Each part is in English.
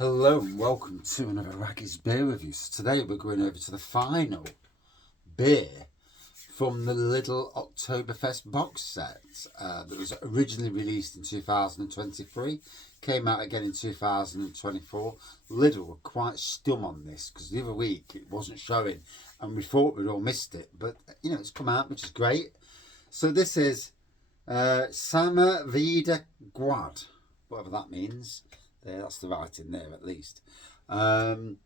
Hello and welcome to another Raggy's Beer Review. So today we're going over to the final beer from the Lidl Oktoberfest box set that was originally released in 2023, came out again in 2024. Lidl were quite stum on this because the other week it wasn't showing and we thought we'd all missed it, but you know, it's come out, which is great. So this is Sama Vida Guad, whatever that means. There, that's the writing there at least. Kuchlbauer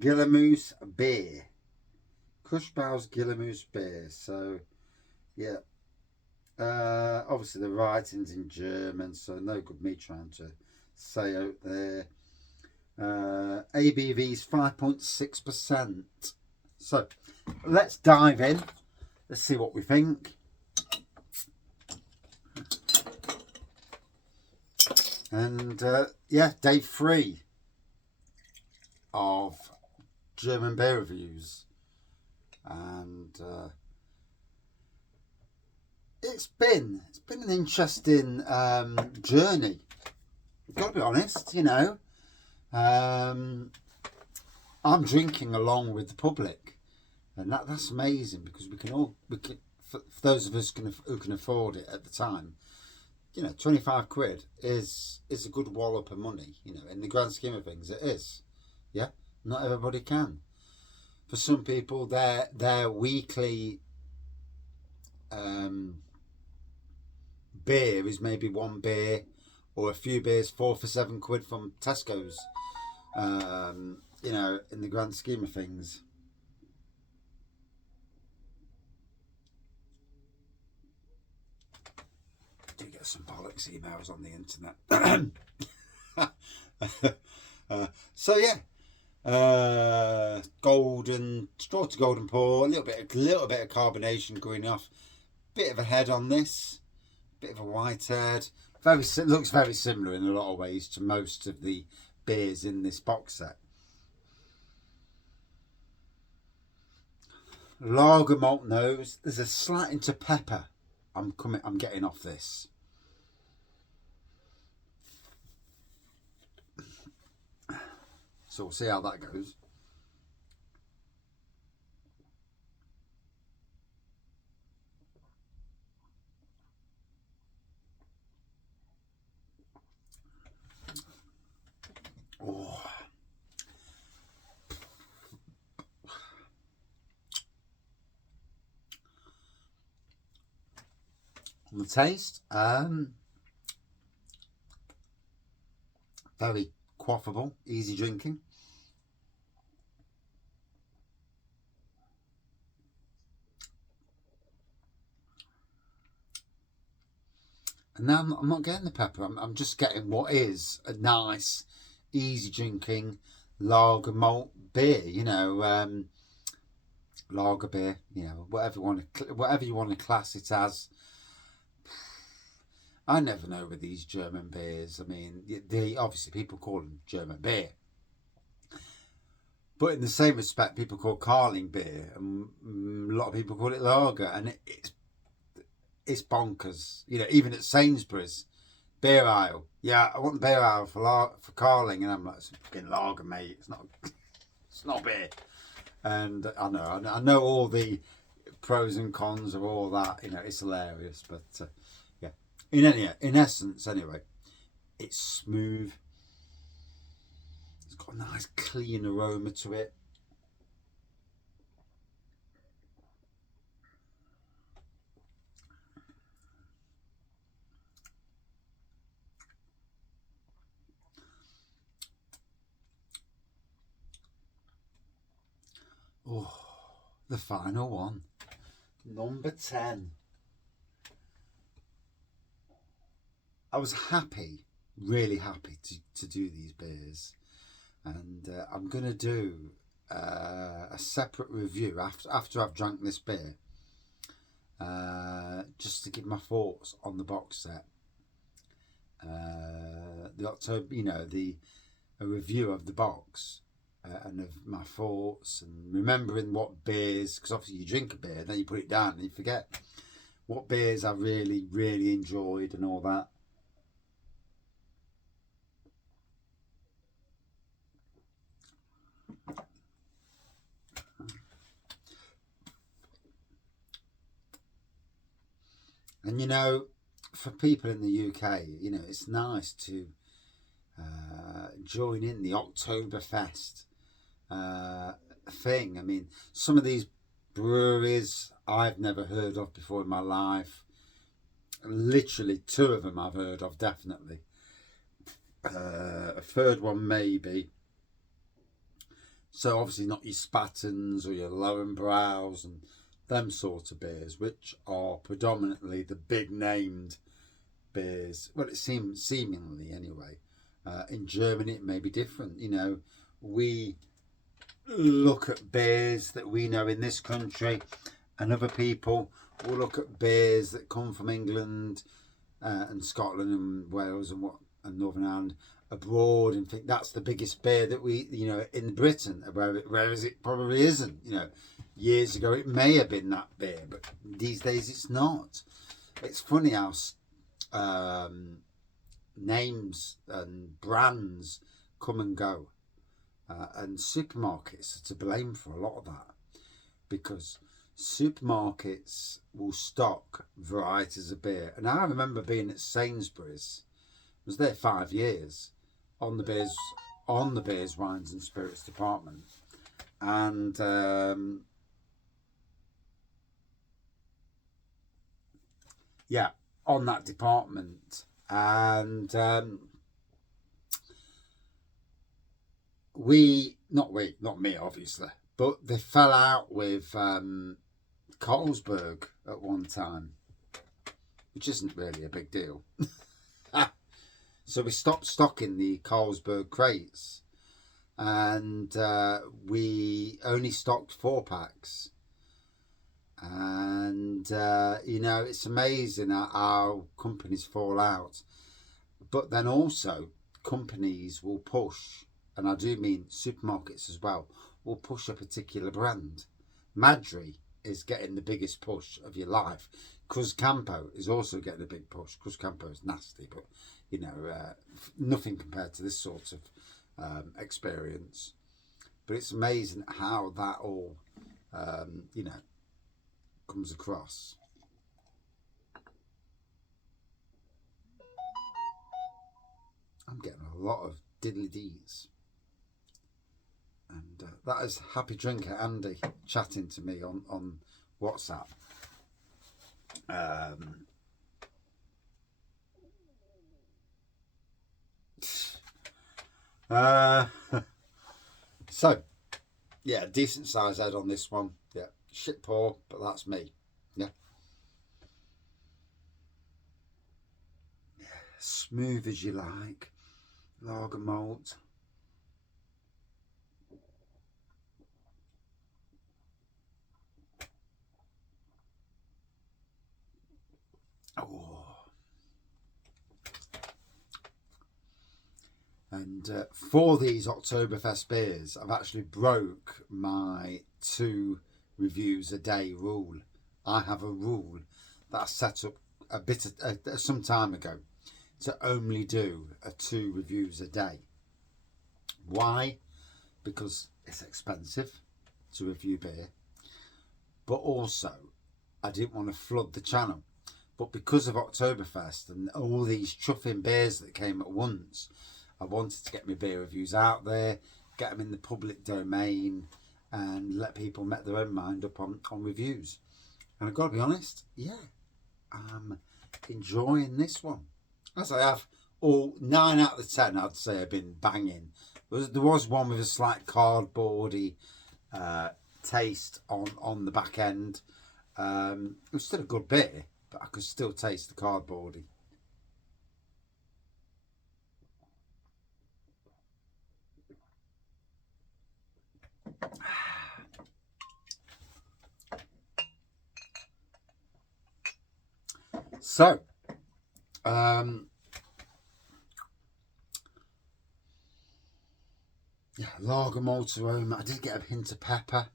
Gillamoos Beer. Kuchlbauer Gillamoos Beer. So, yeah. Obviously the writing's in German, so no good me trying to say out there. ABV's 5.6%. So, let's dive in. Let's see what we think. And yeah, day 3 of German beer reviews, and it's been an interesting journey. I've got to be honest, you know. I'm drinking along with the public, and that's amazing because we can for those of us who can afford it at the time. You know, 25 quid is a good wallop of money, you know, in the grand scheme of things, it is. Yeah, not everybody can. For some people, their weekly beer is maybe one beer or a few beers, 4 for 7 quid from Tesco's, you know, in the grand scheme of things. Do get some bollocks emails on the internet. So yeah, golden straw to golden pour, a little bit of carbonation going off, bit of a head on this, bit of a white head. Looks very similar in a lot of ways to most of the beers in this box set. Lager malt nose. There's a slight hint of pepper. I'm getting off this. So we'll see how that goes. Oh. On the taste, very quaffable, easy drinking. And now I'm not getting the pepper. I'm just getting what is a nice, easy drinking lager malt beer. You know, lager beer. You know, whatever you want to class it as. I never know with these German beers. I mean, obviously people call them German beer, but in the same respect, people call Carling beer, and a lot of people call it lager, and it's bonkers. You know, even at Sainsbury's beer aisle, yeah, I want the beer aisle for Carling, and I'm like, it's fucking lager, mate. It's not beer. And I know all the pros and cons of all that. You know, it's hilarious, but. In essence, anyway, it's smooth. It's got a nice clean aroma to it. Oh, the final one. Number 10. I was happy, really happy to do these beers, and I'm going to do a separate review after I've drank this beer, just to give my thoughts on the box set. The October, you know, a review of the box and of my thoughts, and remembering what beers, because obviously you drink a beer, then you put it down and you forget what beers I really, really enjoyed and all that. And you know, for people in the UK, you know, it's nice to join in the Oktoberfest thing. I mean, some of these breweries I've never heard of before in my life. Literally, two of them I've heard of, definitely. A third one maybe. So obviously not your Spattons or your Lowenbrows and them sort of beers, which are predominantly the big named beers. Well, it seems seemingly anyway. In Germany, it may be different. You know, we look at beers that we know in this country, and other people will look at beers that come from England and Scotland and Wales and Northern Ireland abroad and think that's the biggest beer that we, you know, in Britain, whereas it probably isn't. You know, years ago it may have been that beer, but these days it's not. It's funny how names and brands come and go, and supermarkets are to blame for a lot of that, because supermarkets will stock varieties of beer. And I remember being at Sainsbury's, I was there 5 years on the beers, wines and spirits department, and yeah, on that department, and not me obviously, but they fell out with Carlsberg at one time, which isn't really a big deal. So we stopped stocking the Carlsberg crates, and we only stocked 4-packs. And you know, it's amazing how companies fall out. But then also companies will push, and I do mean supermarkets as well, will push a particular brand. Madri is getting the biggest push of your life. Cruzcampo is also getting a big push. Cruzcampo is nasty, but you know, nothing compared to this sort of experience. But it's amazing how that all, you know, comes across. I'm getting a lot of diddly dees. And that is Happy Drinker Andy chatting to me on WhatsApp. So, yeah, decent size head on this one. Yeah, shit poor, but that's me. Yeah. Smooth as you like. Lager malt. Oh. And for these Oktoberfest beers, I've actually broke my 2 reviews a day rule. I have a rule that I set up some time ago to only do 2 reviews a day. Why? Because it's expensive to review beer, but also I didn't want to flood the channel. But because of Oktoberfest and all these chuffing beers that came at once, I wanted to get my beer reviews out there, get them in the public domain, and let people make their own mind up on reviews. And I've got to be honest, yeah, I'm enjoying this one. As I have all 9 out of the 10, I'd say I've been banging. There was one with a slight cardboardy taste on the back end. It was still a good beer, but I could still taste the cardboardy. So, yeah, lager malt aroma. I did get a hint of pepper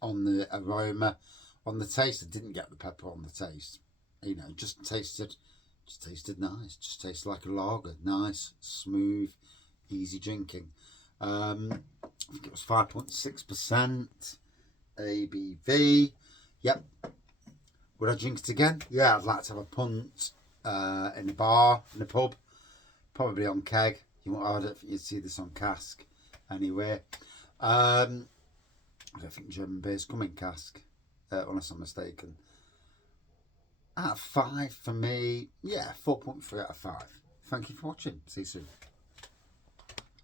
on the aroma. On the taste, I didn't get the pepper on the taste. You know, just tasted nice. Just tasted like a lager. Nice, smooth, easy drinking. I think it was 5.6% ABV. Yep. Would I drink it again? Yeah, I'd like to have a punt in a bar, in a pub, probably on keg. You won't order it, you'd see this on cask. Anyway, I don't think German beers come in cask, unless I'm mistaken. Out of 5 for me, yeah, 4.3 out of 5. Thank you for watching. See you soon.